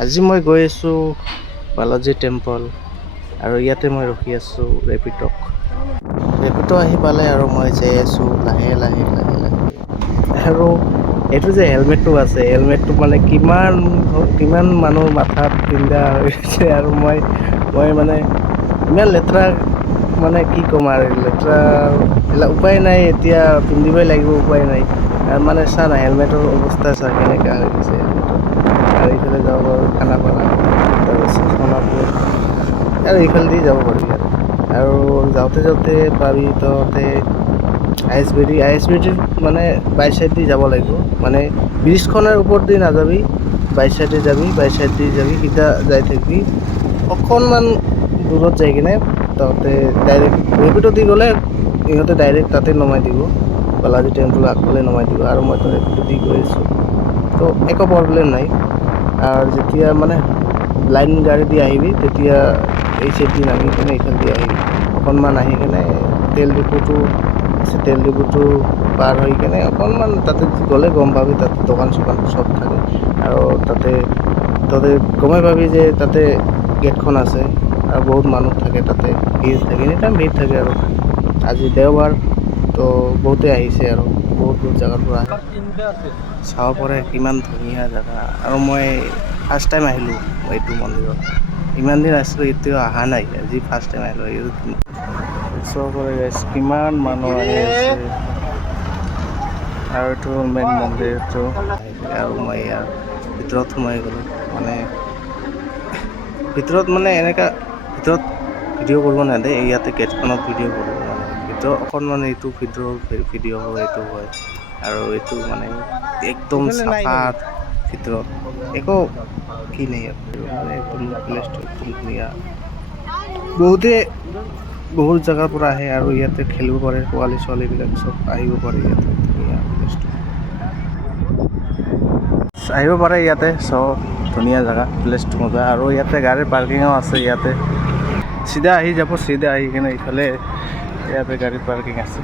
আজি মই গৈ আছোঁ বালাজী টেম্পল আৰু ইয়াতে মই ৰখি আছোঁ ৰেপিডক। ৰেপিড' আহি পালে আৰু মই যাই আছোঁ লাহে লাহে লাহে লাহে। আৰু এইটো যে হেলমেটটো আছে, হেলমেটটো মানে কিমান মানুহৰ মাথাত পিন্ধা হৈছে আৰু মই মানে ইমান লেতেৰা, মানে কি ক'ম আৰু লেতেৰা এইবিলাক উপায় নাই, এতিয়া পিন্ধিবই লাগিব, উপায় নাই। আৰু মানে চা না হেলমেটৰ অৱস্থা চা কেনেকুৱা হৈ গৈছে হেলমেটৰ। আৰু এইফালে যাব পাৰোঁ খানাপাৰা, তাৰপিছত সোণাপুৰ আৰু এইফালেদি যাব পাৰি আৰু যাওঁতে যাওঁতে পাবি তহঁতে আই এছ বি টিৰ মানে বাইক চাইড দি যাব লাগিব, মানে ব্ৰিজখনৰ ওপৰত দি নাযাবি, বাইক চাইডে যাবি, বাইক চাইড দি যাবি, সিধা যাই থাকিবি। অকণমান দূৰত যাই কিনে তহঁতে ডাইৰেক্ট ৰেপিড' দি গ'লে ইহঁতে ডাইৰেক্ট তাতে নমাই দিব, বালাজী টেম্পলৰ আগফালে নমাই দিব। আৰু মইতো ৰেপিড' দি গৈ আছোঁ, তো একো প্ৰব্লেম নাই। আৰু যেতিয়া মানে লাইন গাড়ী দি আহিবি তেতিয়া এই চাইড দি নামি কিনে এইফালে দি আহিবি, অকণমান আহি কিনে তেল ডিপুটো আছে, তেল ডিপুটো পাৰ হৈ কেনে অকণমান তাতে গ'লে গম পাবি, তাতে দোকান চোকান চব থাকে। আৰু তাতে গমেই পাবি যে তাতে গেটখন আছে আৰু বহুত মানুহ থাকে, তাতে ভিৰ থাকে, এনি টাইম ভিৰ থাকে। আৰু আজি দেওবাৰ তো বহুতে আহিছে আৰু বহুত জেগাৰ পৰা আহে, চাব পাৰে কিমান ধুনীয়া জেগা। আৰু মই ফাৰ্ষ্ট টাইম আহিলোঁ এইটো মন্দিৰত, ইমান দিন আছিলোঁ এতিয়াও অহা নাই, আজি ফাৰ্ষ্ট টাইম আহিলোঁ। এই চাব পাৰে গাইছ কিমান মানুহ আহি আছে। আৰু এইটো মেইন মন্দিৰটো আৰু মই ইয়াৰ ভিতৰত সোমাই গ'লোঁ, মানে ভিতৰত মানে এনেকা ভিতৰত ভিডিঅ' কৰিব নেদে, ইয়াতে গেটখনত ভিডিঅ' কৰোঁ, মানে ভিতৰত অকণমান এইটো ভিতৰৰ ভিডিঅ' হয়, এইটো হয়। আৰু এইটো মানে একদম চাফা ভিতৰত, একো কি নাই মানে একদম প্লেচটো একদম ধুনীয়া। বহুত জেগাৰ পৰা আহে আৰু ইয়াতে খেলিব পাৰে, পোৱালি ছোৱালীবিলাক চব আহিব পাৰে ইয়াতে, ধুনীয়া প্লেচটো। আহিব পাৰে ইয়াতে, চব ধুনীয়া জেগা, প্লেচটো মজা। আৰু ইয়াতে গাড়ীৰ পাৰ্কিঙো আছে, ইয়াতে চিধা আহি যাব, চিধা আহি কিনে ইফালে ইয়াতে গাড়ী পাৰ্কিং আছে।